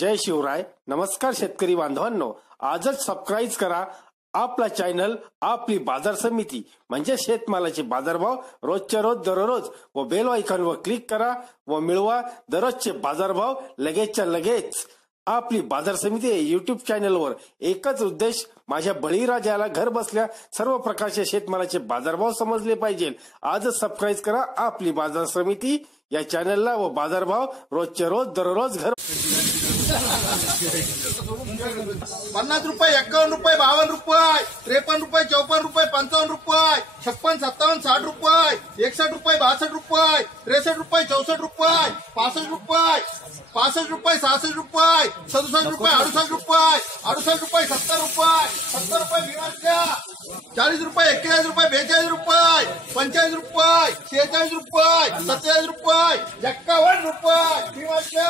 जय शिवराय. नमस्कार शेतकरी बांधवांनो, आजच सबस्क्राईब करा आपला चॅनल आपली बाजार समिती म्हणजे शेतमालाचे बाजारभाव रोजच्या रोज दररोज व बेल आयकॉनवर क्लिक करा व मिळवा दररोजचे बाजारभाव लगेचच्या लगेच. आपली बाजार समिती युट्यूब चॅनलवर एकच उद्देश, माझ्या बळीराजाला घर बसल्या सर्व प्रकारचे शेतमालाचे बाजारभाव समजले पाहिजे. आजच सबस्क्राईब करा आपली बाजार समिती या चॅनलला व बाजारभाव रोजच्या रोज दररोज घर. 50 रुपये, 51 रुपये, 52 रुपये, 53 रुपये, 54 रुपये, 55 रुपये, 56, 57, 60 रुपये, 61 रुपये, 62 रुपये, 63 रुपये, 64 रुपये, 65 रुपये, 65 रुपये, 66 रुपये, 67 रुपये, 68 रुपये, 68 रुपये, 70 रुपये, 70 रुपये भीमाच्या, 40 रुपये, 41 रुपये, 42 रुपये, 45 रुपये, 46 रुपये, 47 रुपये, 51 रुपये भीमाच्या.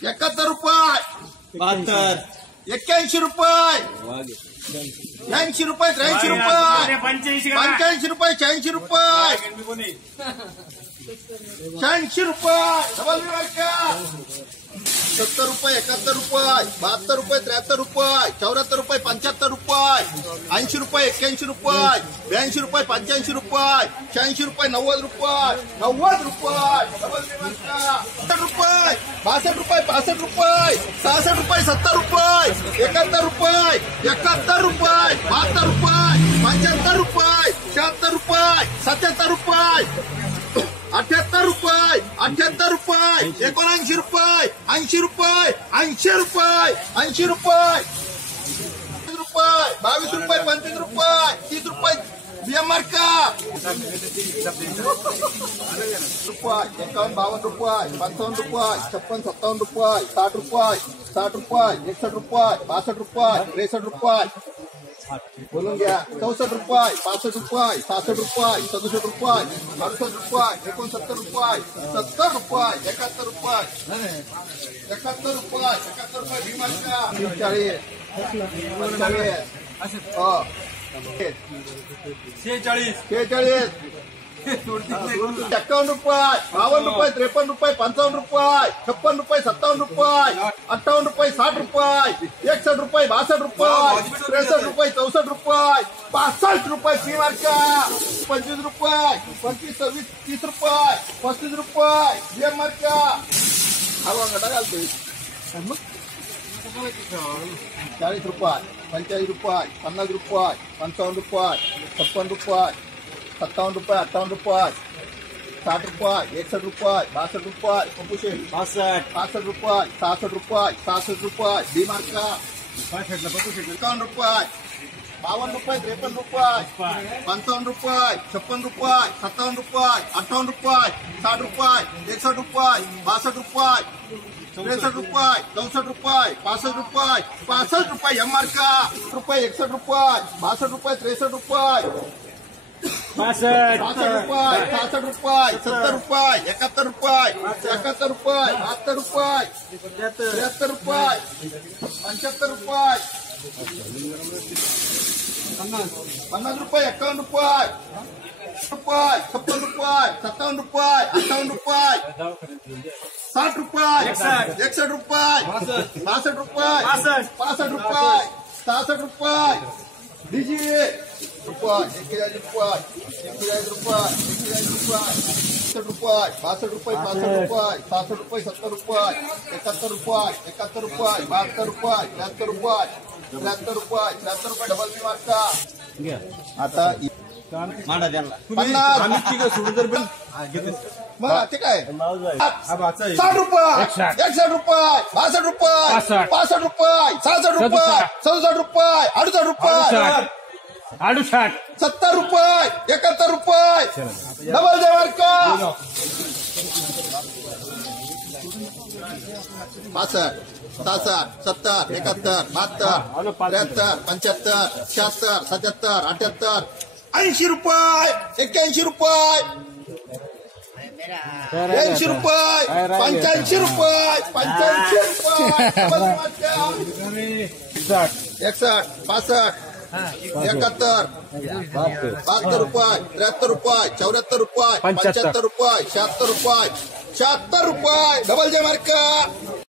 71 रुपये, 72, 81 रुपये, 80 रुपये, 83 रुपये, 85 रुपये, 86 रुपये, 86 रुपये, डबल विभाग 70 रुपये, 71 रुपये, 72 रुपये, 73 रुपये, 74 रुपये, 75 रुपये, 80 रुपये, 81 रुपये, 82 रुपये, 85 रुपये, 86 रुपये, 90 रुपये, 90 रुपये, डबल विभाग 70 रुपये, 62 रुपये, 65 रुपये, 66 रुपये, 70 रुपये, 71 रुपये, 71 रुपये, 72 रुपये, 75 रुपये, 76 रुपये, 77 रुपये, 78 रुपये, 78 रुपये, 79 रुपये, 80 रुपये, 80 रुपये, 80 रुपये, 22 रुपये, 25 रुपये, 30 रुपये बीएमआर का रुपये, 51, 52 रुपये, 55 रुपये, 56, 57 रुपये, 60 रुपये, 60 रुपये, 61 रुपये, 62 रुपये, 63 रुपये, बोलून घ्या, 64 रुपये, 65 रुपये, 66 रुपये, 67 रुपये, 68 रुपये, 69 रुपये, 70 रुपये, 71 रुपये, 71 रुपये, 71 रुपये भीमाच्या, 40, 46, 46, 51 रुपये, 52 रुपये, 53 रुपये, 55 रुपये, 56 रुपये, 57 रुपये, 58 रुपये, 60 रुपये, 61 रुपये, 62 रुपये, 63 रुपये, 64 रुपये, 65 रुपये भीमाच्या, 25 रुपये, 25, 26, 30 रुपये, 35 रुपये भीमाच्या. हवा गटा घालतोय 40 रुपये, 45 रुपये, 50 रुपये, 55 रुपये, 56 रुपये, 57 रुपये, 58 रुपये, 60 रुपये, 61 रुपये, 62 रुपये, 65 रुपये, 66 रुपये, 67 रुपये भीमाच्या, 51 रुपये, 52 रुपये, 53 रुपये, 55 रुपये, 56 रुपये, 57 रुपये, 58 रुपये, 60 रुपये, 61 रुपये, 62 रुपये, 63 रुपये, 64 रुपये, 65 रुपये, 65 रुपये एमआर का रुपये, 61 रुपये, 62 रुपये, 63 रुपये, 65 रुपये, 66 रुपये, 70 रुपये, 71 रुपये, 71 रुपये, 72 रुपये, 73 रुपये, 75 रुपये, 50 रुपये, 51 रुपये, 56 रुपये, 57 रुपये, 58 रुपये, 60 रुपये, 61 रुपये, 62 रुपये, 65 रुपये, 66 रुपये डीजी रुपये, 41 रुपये, 41 रुपये, 41 रुपये, 60 रुपये, 62 रुपये, 65 रुपये, 66 रुपये, 70 रुपये, 71 रुपये, 71 रुपये, 72 रुपये, 73 रुपये, 73 रुपये, 73 रुपये डबल विमानचा. आता मांडा त्यांना 50 आम्ही तिघं सोडून जर पण मग ते काय 60 रुपये, 61 रुपये, 62 रुपये, 65 रुपये, 66 रुपये, 67 रुपये, 68 रुपये, 70 रुपये, 71 रुपये डबल जेवर का 65, 66, 70, 71, 72, 73, 75, 76, 77, 78, 80 रुपये, 81 रुपये, 80 रुपये, 85 रुपये, 85 रुपये 61, 62, 63, 71, 72 रुपये, 73 रुपये, 74 रुपये, 75 रुपये, 76 रुपये, 76 रुपये, डबल जे मार्क.